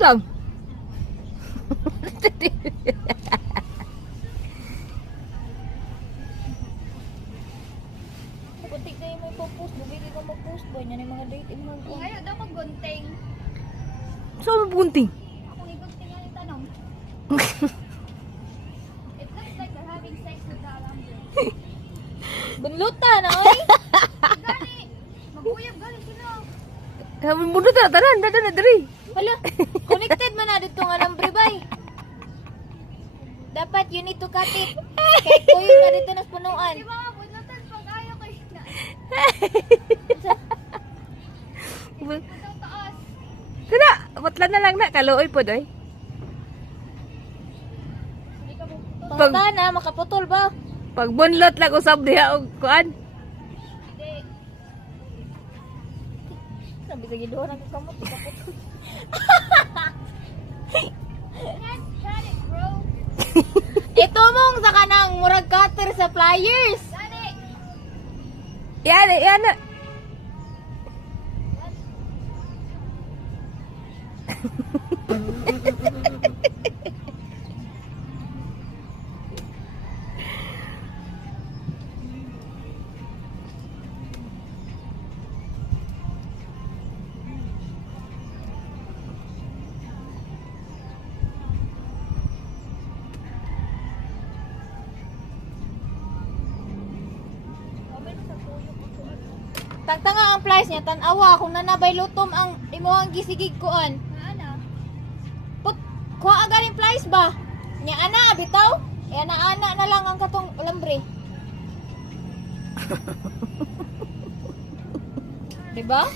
lang. Kunti kayo may post, bumili ka mag-post boy na yung mga date mo. Ayaw daw maggunting. So, bunting. Ako igunting nga yung tanong. It looks like they're having sex with the alambre. Bunlutan, oy! Gani! Mag-uyab gani sila. Sabi mo na tanan, na diri. Hala, connected man na dito ng alambre bay. Dapat you need to cut it. Kaya kuyo na dito nas punuan. Di ba nga, bunutan pag ayaw kayo na. Pagdaw taas. Kada, batlan na lang na kaluoy po doy. Hindi ka mong Pagka na, makaputol ba? Pag bunlot lang usab diha og kuan. Hindi. Sabi ka gidoran ko kamot, makaputol. Cut it, bro. Ito mong sa kanang murag cutter sa pliers. Gani! Yan na. Tagtanga ang pliers niya, tanawa kung nanabay lutom ang imuhang gisigig kuan. Ana? Put, kuha agad yung pliers ba? Nya ana, bitaw? E ana na lang ang katong alambre. Diba?